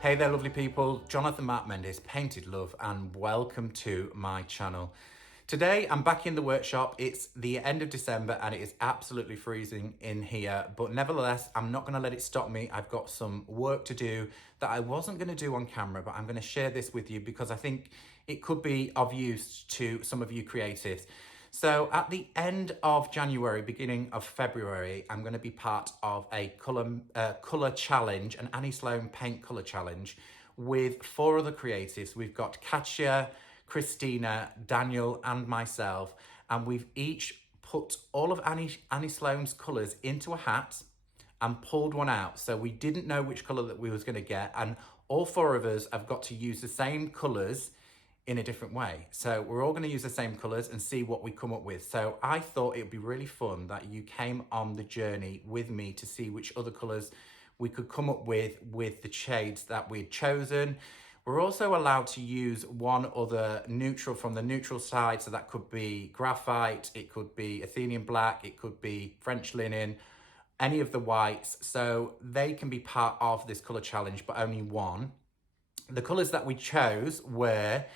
Hey there, lovely people. Jonathan Mark Mendes, Painted Love, and welcome to my channel. Today, I'm back in the workshop. It's the end of December and it is absolutely freezing in here, but nevertheless, I'm not gonna let it stop me. I've got some work to do that I wasn't gonna do on camera, but I'm gonna share this with you because I think it could be of use to some of you creatives. So at the end of January, beginning of February, I'm going to be part of a colour challenge, an Annie Sloan paint colour challenge with 4 other creatives. We've got Katya, Christina, Daniel and myself, and we've each put all of Annie Sloan's colours into a hat and pulled one out. So we didn't know which colour that we was going to get, and all 4 of us have got to use the same colours in a different way. So we're all going to use the same colours and see what we come up with. So I thought it would be really fun that you came on the journey with me to see which other colours we could come up with the shades that we'd chosen. We're also allowed to use one other neutral from the neutral side. So that could be graphite, it could be Athenian black, it could be French linen, any of the whites. So they can be part of this colour challenge, but only one. The colours that we chose were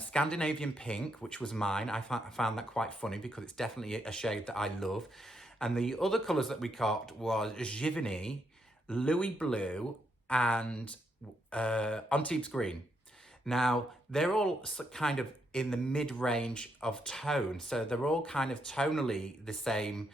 Scandinavian pink, which was mine. I found that quite funny because it's definitely a shade that I love. And the other colours that we got was Giverny, Louis Blue, and Antibes Green. Now, they're all kind of in the mid-range of tone. So they're all kind of tonally the same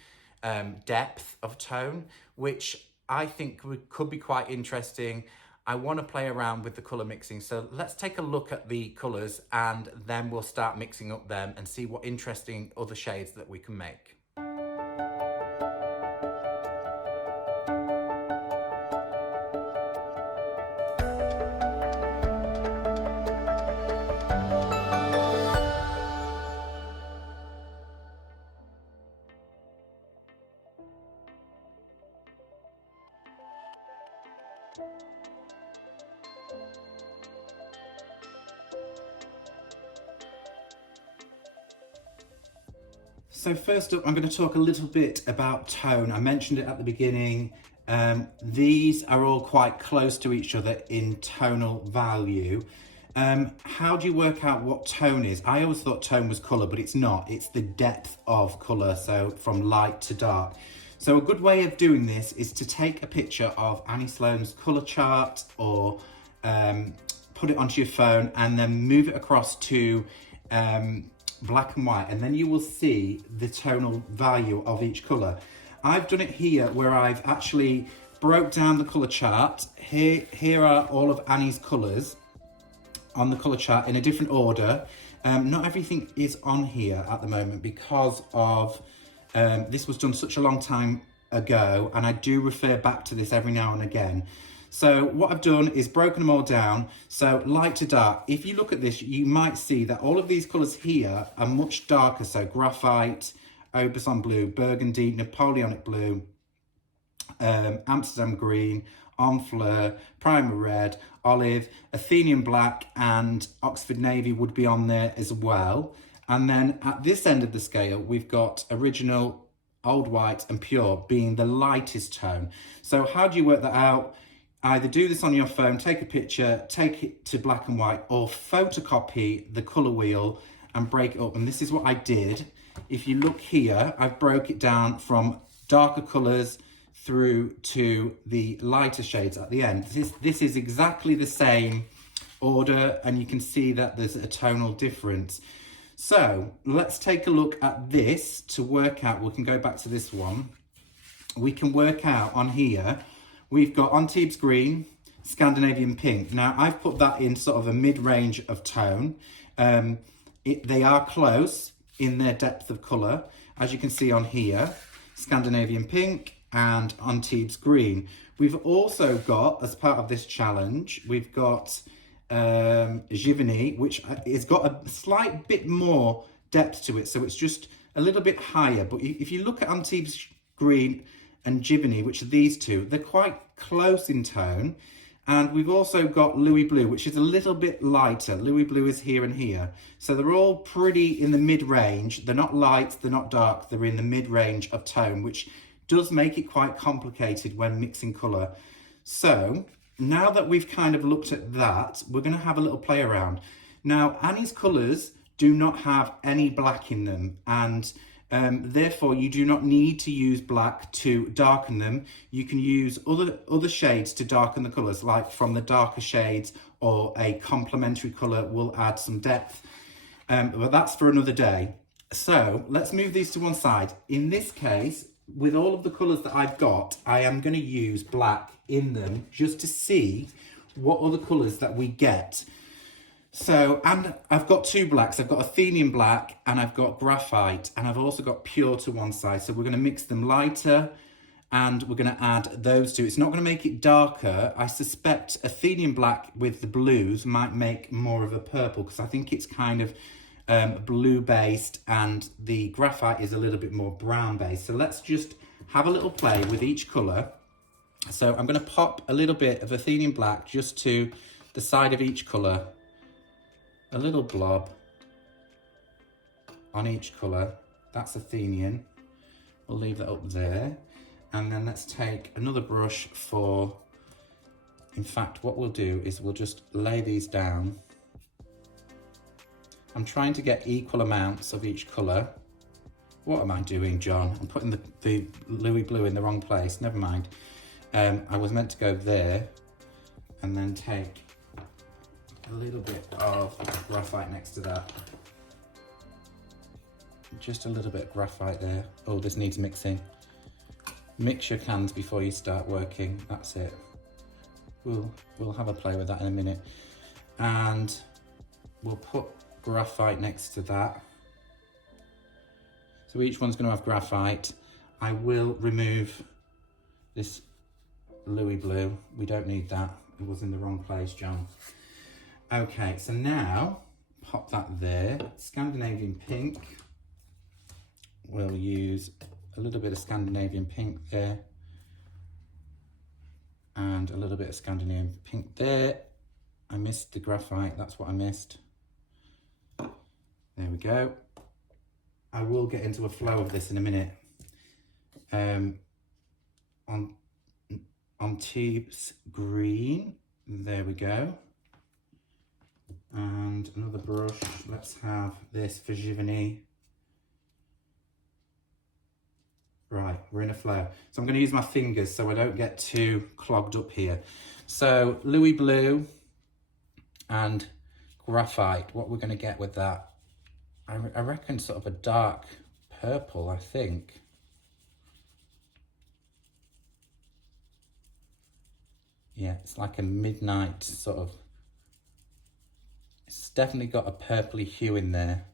depth of tone, which I think could be quite interesting. I want to play around with the colour mixing. So let's take a look at the colours and then we'll start mixing up them and see what interesting other shades that we can make. So first up, I'm going to talk a little bit about tone. I mentioned it at the beginning. These are all quite close to each other in tonal value. How do you work out what tone is? I always thought tone was colour, but it's not. It's the depth of colour, so from light to dark. So a good way of doing this is to take a picture of Annie Sloan's colour chart or put it onto your phone and then move it across to black and white, and then you will see the tonal value of each colour. I've done it here where I've actually broke down the colour chart. Here are all of Annie's colours on the colour chart in a different order. Not everything is on here at the moment because of this was done such a long time ago, and I do refer back to this every now and again. So what I've done is broken them all down. So light to dark. If you look at this, you might see that all of these colours here are much darker. So graphite, Aubusson blue, burgundy, Napoleonic blue, Amsterdam green, Enfleur, primer red, olive, Athenian black, and Oxford navy would be on there as well. And then at this end of the scale, we've got original, old white, and pure being the lightest tone. So how do you work that out? Either do this on your phone, take a picture, take it to black and white, or photocopy the colour wheel and break it up. And this is what I did. If you look here, I've broke it down from darker colours through to the lighter shades at the end. This is exactly the same order, and you can see that there's a tonal difference. So let's take a look at this to work out. We can go back to this one. We can work out on here. We've got Antibes Green, Scandinavian Pink. Now, I've put that in sort of a mid-range of tone. They are close in their depth of colour, as you can see on here, Scandinavian Pink and Antibes Green. We've also got, as part of this challenge, we've got Giverny, which has got a slight bit more depth to it, so it's just a little bit higher. But if you look at Antibes Green and Giverny, which are these two, they're quite close in tone. And we've also got Louis Blue, which is a little bit lighter. Louis Blue is here and here. So they're all pretty in the mid-range. They're not light, they're not dark, they're in the mid-range of tone, which does make it quite complicated when mixing colour. So now that we've kind of looked at that, we're going to have a little play around. Now, Annie's colours do not have any black in them, and therefore you do not need to use black to darken them. You can use other shades to darken the colours, like from the darker shades, or a complementary colour will add some depth. But that's for another day. So let's move these to one side. In this case, with all of the colours that I've got, I am going to use black in them just to see what other colours that we get. So, and I've got two blacks. I've got Athenian black and I've got graphite, and I've also got pure to one side. So we're going to mix them lighter and we're going to add those two. It's not going to make it darker. I suspect Athenian black with the blues might make more of a purple, because I think it's kind of blue based and the graphite is a little bit more brown based. So let's just have a little play with each colour. So I'm going to pop a little bit of Athenian black just to the side of each colour, a little blob on each colour. That's Athenian. We'll leave that up there. And then let's take another brush for, in fact, what we'll do is we'll just lay these down. I'm trying to get equal amounts of each colour. What am I doing, John? I'm putting the Louis blue in the wrong place. Never mind. I was meant to go there and then take a little bit of graphite next to that. Just a little bit of graphite there. Oh, this needs mixing. Mix your cans before you start working. That's it. We'll have a play with that in a minute. And we'll put graphite next to that. So each one's going to have graphite. I will remove this Louis blue. We don't need that. It was in the wrong place, John. Okay, so now pop that there. Scandinavian pink. We'll use a little bit of Scandinavian pink there. And a little bit of Scandinavian pink there. I missed the graphite, that's what I missed. There we go. I will get into a flow of this in a minute. On Teeb's green, there we go. And another brush, let's have this for Giverny. Right, we're in a flow. So I'm going to use my fingers so I don't get too clogged up here. So Louis blue and graphite, what we're going to get with that, I reckon sort of a dark purple, I think. Yeah, it's like a midnight sort of, it's definitely got a purpley hue in there.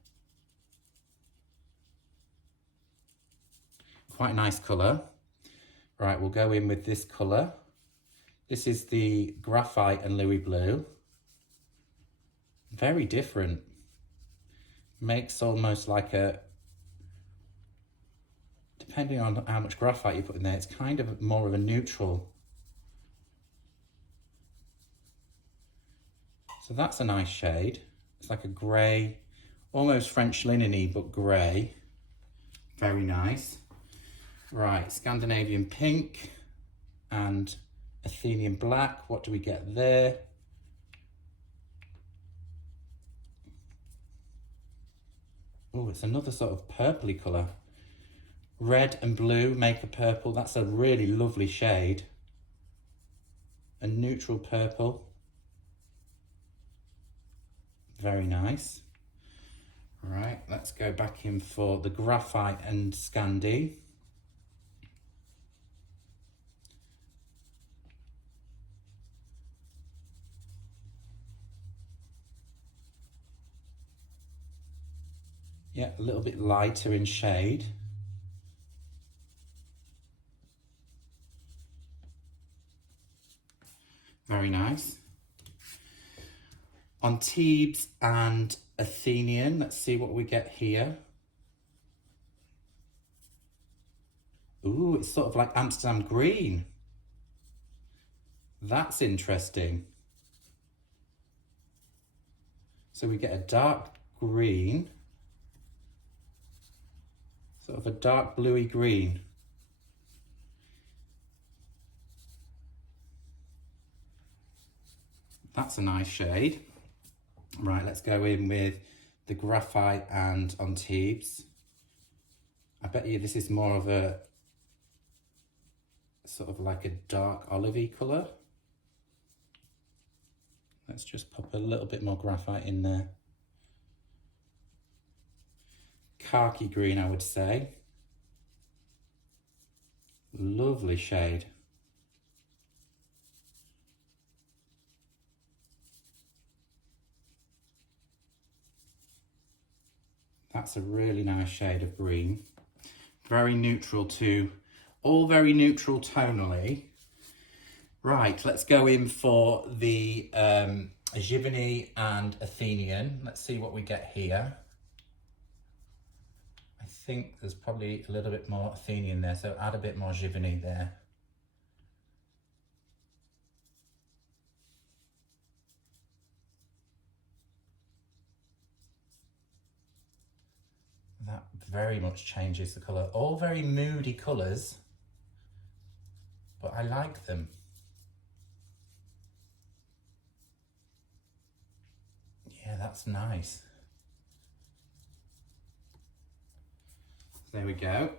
Quite a nice colour. Right, we'll go in with this colour. This is the graphite and Louis blue. Very different. Makes almost like a, depending on how much graphite you put in there, it's kind of more of a neutral. So that's a nice shade. It's like a grey, almost French linen-y, but grey. Very nice. Right, Scandinavian pink and Athenian black. What do we get there? Oh, it's another sort of purpley colour. Red and blue make a purple. That's a really lovely shade. A neutral purple. Very nice. All right, let's go back in for the graphite and Scandi. Yeah, a little bit lighter in shade. Very nice. On Teebs and Athenian, let's see what we get here. Ooh, it's sort of like Amsterdam green. That's interesting. So we get a dark green. Sort of a dark bluey green. That's a nice shade. Right, let's go in with the Graphite and Antibes. I bet you this is more of a sort of like a dark olivey colour. Let's just pop a little bit more graphite in there. Khaki green, I would say. Lovely shade. That's a really nice shade of green. Very neutral too. All very neutral tonally. Right, let's go in for the Giverny and Athenian. Let's see what we get here. I think there's probably a little bit more Athenian there, so add a bit more Giverny there. That very much changes the colour. All very moody colours, but I like them. Yeah, that's nice. There we go.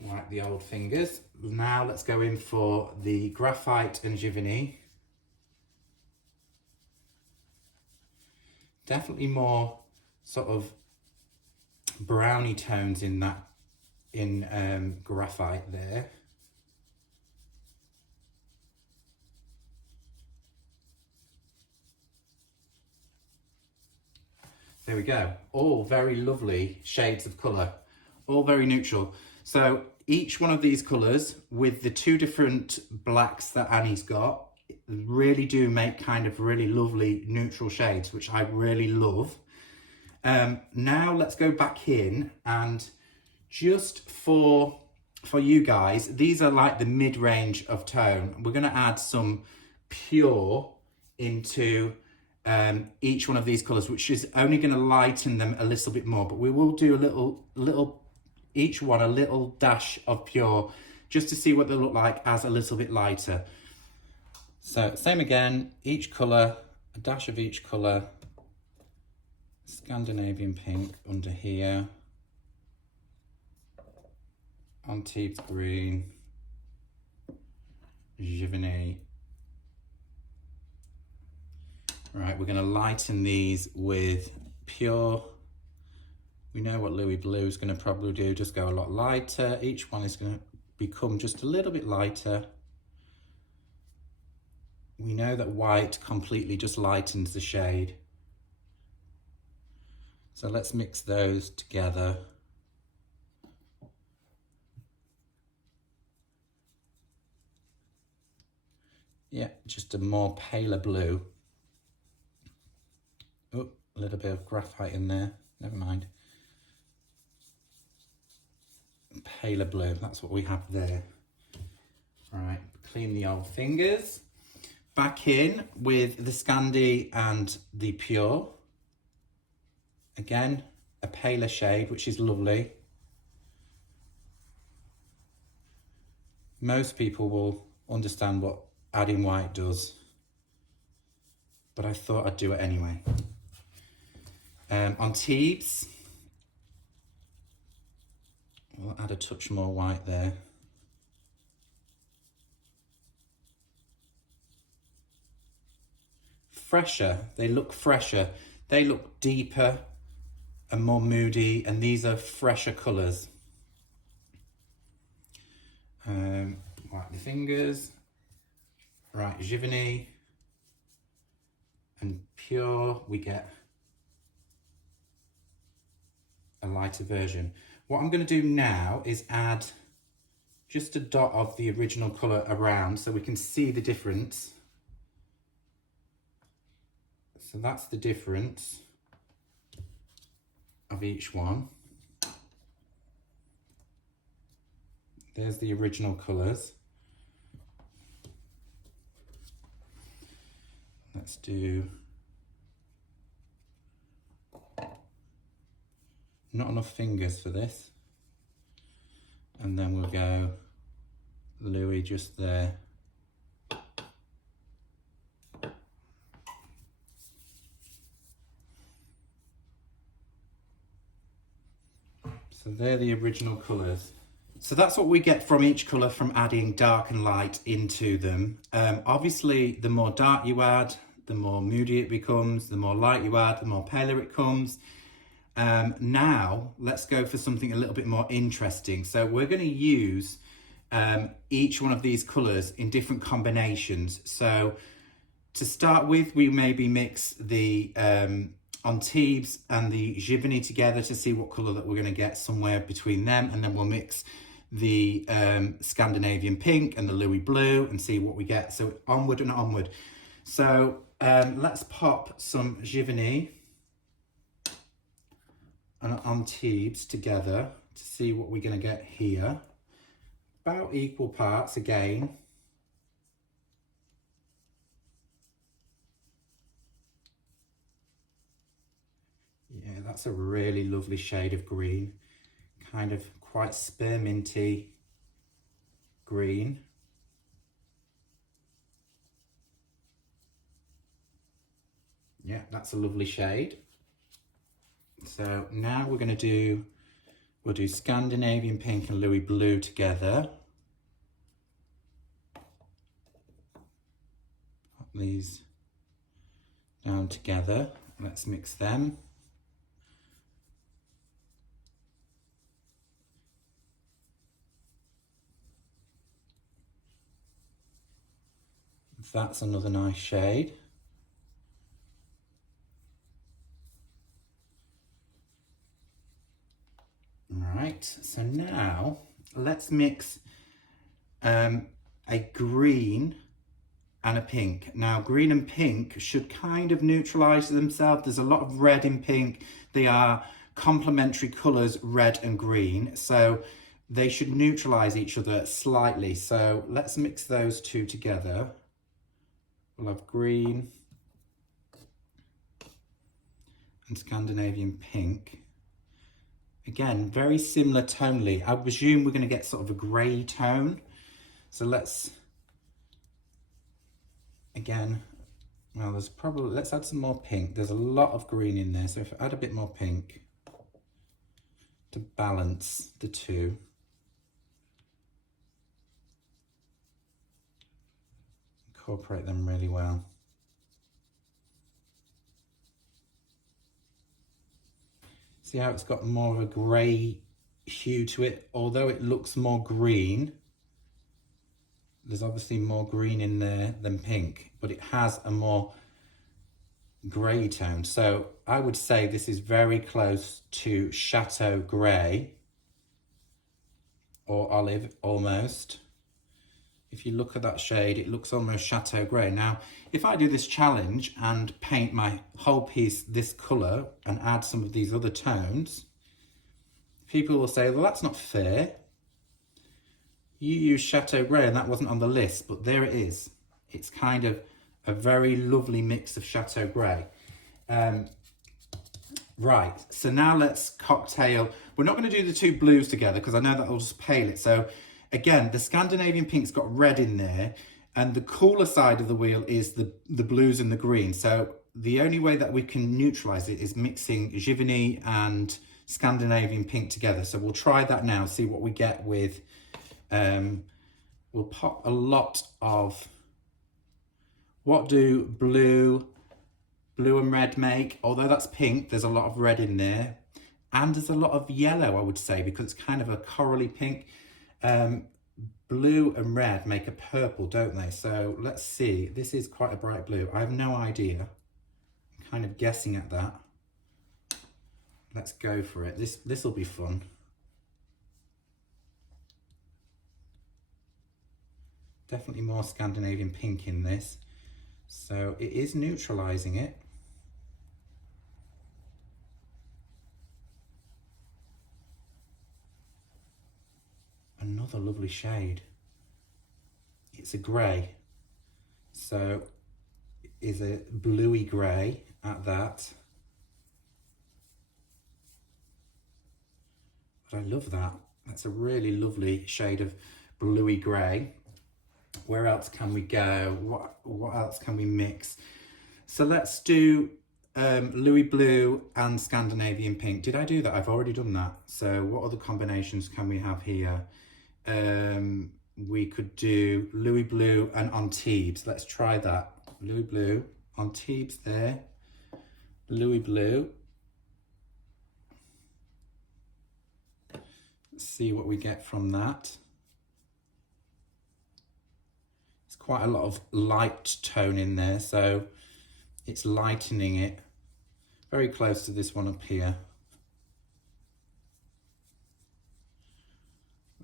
Like the old fingers. Now let's go in for the Graphite and Giverny. Definitely more sort of browny tones in that, in Graphite there. There we go. All very lovely shades of colour. All very neutral. So each one of these colours with the two different blacks that Annie's got really do make kind of really lovely neutral shades, which I really love. Now let's go back in, and just for you guys, these are like the mid-range of tone. We're going to add some pure into each one of these colours, which is only going to lighten them a little bit more, but we will do a little each one a little dash of pure just to see what they look like as a little bit lighter. So same again, each colour, a dash of each colour. Scandinavian pink under here, Antibes green, Giverny. Right, we're going to lighten these with pure. We know what Louis Blue is going to probably do, just go a lot lighter. Each one is going to become just a little bit lighter. We know that white completely just lightens the shade. So let's mix those together. Yeah, just a more paler blue. Oh, a little bit of graphite in there, never mind. Paler blue, that's what we have there. Right, clean the old fingers. Back in with the Scandi and the Pure. Again, a paler shade, which is lovely. Most people will understand what adding white does, but I thought I'd do it anyway. Antibes, we'll add a touch more white there. Fresher, they look fresher. They look deeper and more moody, and these are fresher colours. Wipe the fingers. Right, Giverny and Pure, we get a lighter version. What I'm going to do now is add just a dot of the original colour around so we can see the difference. So that's the difference of each one. There's the original colours. Let's do not enough fingers for this. And then we'll go Louis just there. So they're the original colours. So that's what we get from each colour from adding dark and light into them. Obviously, the more dark you add, the more moody it becomes. The more light you add, the more paler it comes. Now, let's go for something a little bit more interesting. So we're going to use each one of these colours in different combinations. So to start with, we maybe mix the Antibes and the Givany together to see what colour that we're going to get somewhere between them, and then we'll mix the Scandinavian pink and the Louis blue and see what we get. So onward and onward. So let's pop some Givany and Antibes together to see what we're going to get here. About equal parts again. Yeah, that's a really lovely shade of green. Kind of quite spearminty green. Yeah, that's a lovely shade. So now we're going to we'll do Scandinavian pink and Louis blue together. Put these down together. Let's mix them. That's another nice shade. Right, so now let's mix a green and a pink. Now, green and pink should kind of neutralize themselves. There's a lot of red in pink. They are complementary colors, red and green. So they should neutralize each other slightly. So let's mix those two together. We'll have green and Scandinavian pink. Again, very similar tonally. I presume we're going to get sort of a grey tone. So let's, again, well, there's probably, let's add some more pink. There's a lot of green in there. So if I add a bit more pink to balance the two. Incorporate them really well. See how it's got more of a grey hue to it? Although it looks more green, there's obviously more green in there than pink, but it has a more grey tone. So I would say this is very close to Chateau Grey or olive almost. If you look at that shade, it looks almost Chateau Grey. Now, if I do this challenge and paint my whole piece this colour and add some of these other tones, people will say, well, that's not fair. You used Chateau Grey and that wasn't on the list, but there it is. It's kind of a very lovely mix of Chateau Grey. Right, so now let's cocktail. We're not going to do the two blues together because I know that will just pale it. So again, the Scandinavian pink's got red in there, and the cooler side of the wheel is the blues and the green. So the only way that we can neutralize it is mixing Givany and Scandinavian pink together. So we'll try that now, see what we get with, we'll pop a lot of, what do blue and red make? Although that's pink, there's a lot of red in there. And there's a lot of yellow, I would say, because it's kind of a corally pink. Blue and red make a purple, don't they? So let's see. This is quite a bright blue. I have no idea. I'm kind of guessing at that. Let's go for it. This will be fun. Definitely more Scandinavian pink in this. So it is neutralizing it. Another lovely shade. It's a grey, so it is a bluey grey at that. But I love that. That's a really lovely shade of bluey grey. Where else can we go? What else can we mix? So let's do Louis Blue and Scandinavian Pink. Did I do that? I've already done that. So what other combinations can we have here? We could do Louis Blue and Antibes. Let's try that. Louis Blue, Antibes there. Louis Blue. Let's see what we get from that. It's quite a lot of light tone in there, so it's lightening it. Very close to this one up here.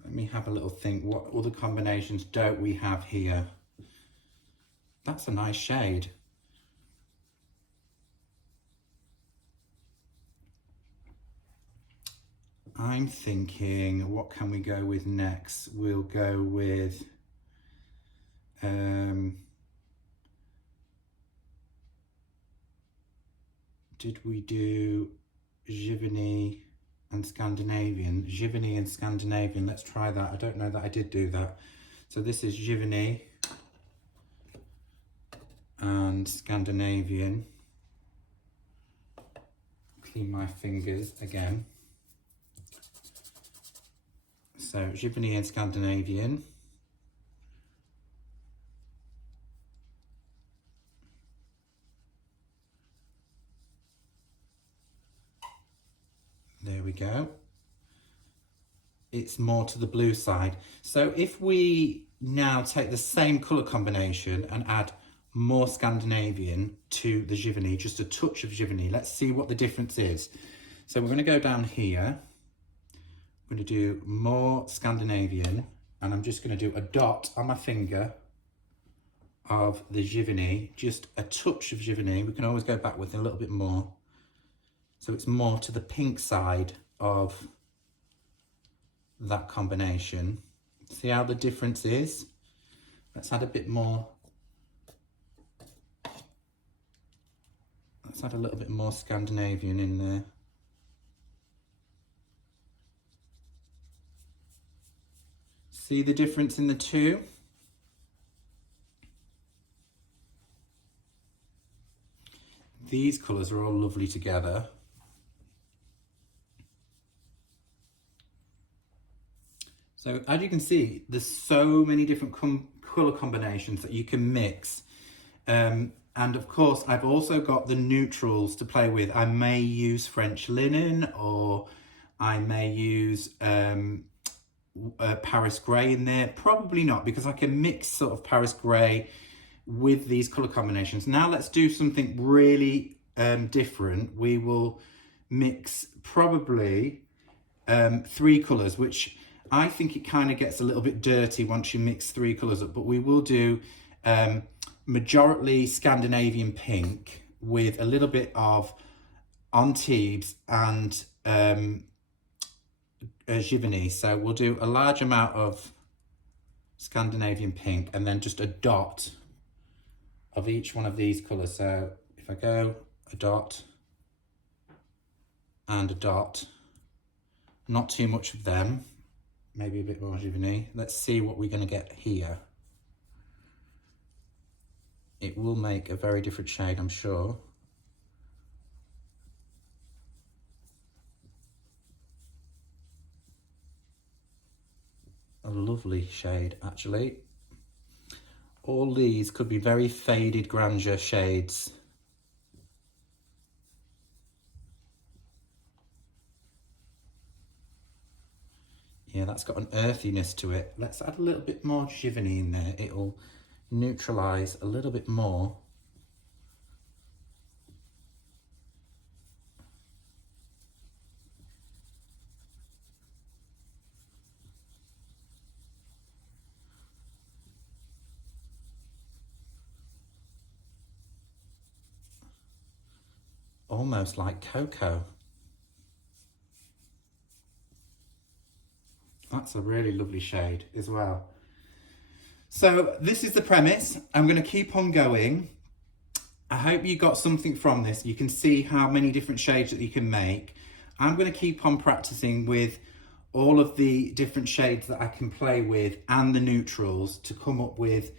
Let me have a little think. What other combinations don't we have here? That's a nice shade. I'm thinking, what can we go with next? We'll go with did we do Giverny and Scandinavian? Giverny and Scandinavian, let's try that. I don't know that I did do that. So this is Giverny and Scandinavian. Clean my fingers again. So Giverny and Scandinavian. There we go. It's more to the blue side. So if we now take the same colour combination and add more Scandinavian to the Giverny, just a touch of Giverny, let's see what the difference is. So we're going to go down here. I'm going to do more Scandinavian, and I'm just going to do a dot on my finger of the Giverny, just a touch of Giverny. We can always go back with a little bit more. So it's more to the pink side of that combination. See how the difference is? Let's add a bit more. Let's add a little bit more Scandinavian in there. See the difference in the two? These colours are all lovely together. So as you can see, there's so many different colour combinations that you can mix. And of course, I've also got the neutrals to play with. I may use French linen, or I may use Paris grey in there. Probably not, because I can mix sort of Paris grey with these colour combinations. Now let's do something really different. We will mix probably 3 colours, which I think it kind of gets a little bit dirty once you mix 3 colours up, but we will do majority Scandinavian pink with a little bit of Antibes and Giverny. So we'll do a large amount of Scandinavian pink and then just a dot of each one of these colours. So if I go a dot and a dot, not too much of them, maybe a bit more Giverny. Let's see what we're going to get here. It will make a very different shade, I'm sure. A lovely shade, actually. All these could be very faded grandeur shades. Yeah, that's got an earthiness to it. Let's add a little bit more Giverny in there. It'll neutralise a little bit more. Almost like cocoa. That's a really lovely shade as well. So this is the premise. I'm going to keep on going. I hope you got something from this. You can see how many different shades that you can make. I'm going to keep on practicing with all of the different shades that I can play with and the neutrals to come up with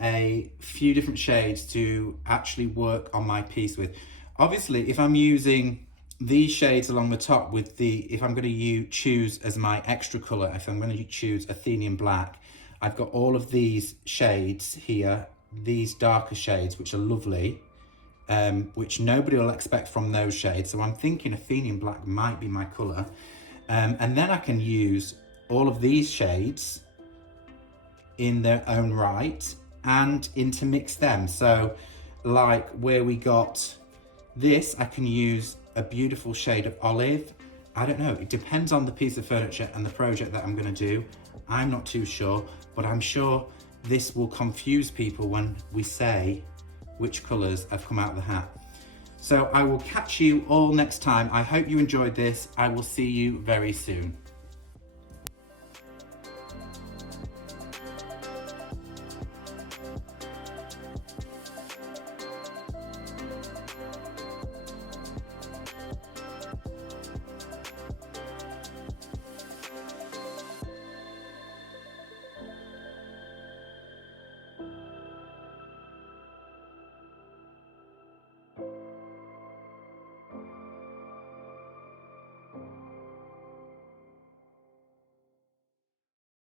a few different shades to actually work on my piece with. Obviously, if I'm using these shades along the top with if I'm going to choose as my extra colour, if I'm going to choose Athenian Black, I've got all of these shades here, these darker shades, which are lovely, which nobody will expect from those shades. So I'm thinking Athenian Black might be my colour. And then I can use all of these shades in their own right and intermix them. So like where we got this, I can use a beautiful shade of olive. I don't know, it depends on the piece of furniture and the project that I'm going to do. I'm not too sure, but I'm sure this will confuse people when we say which colours have come out of the hat. So I will catch you all next time. I hope you enjoyed this. I will see you very soon.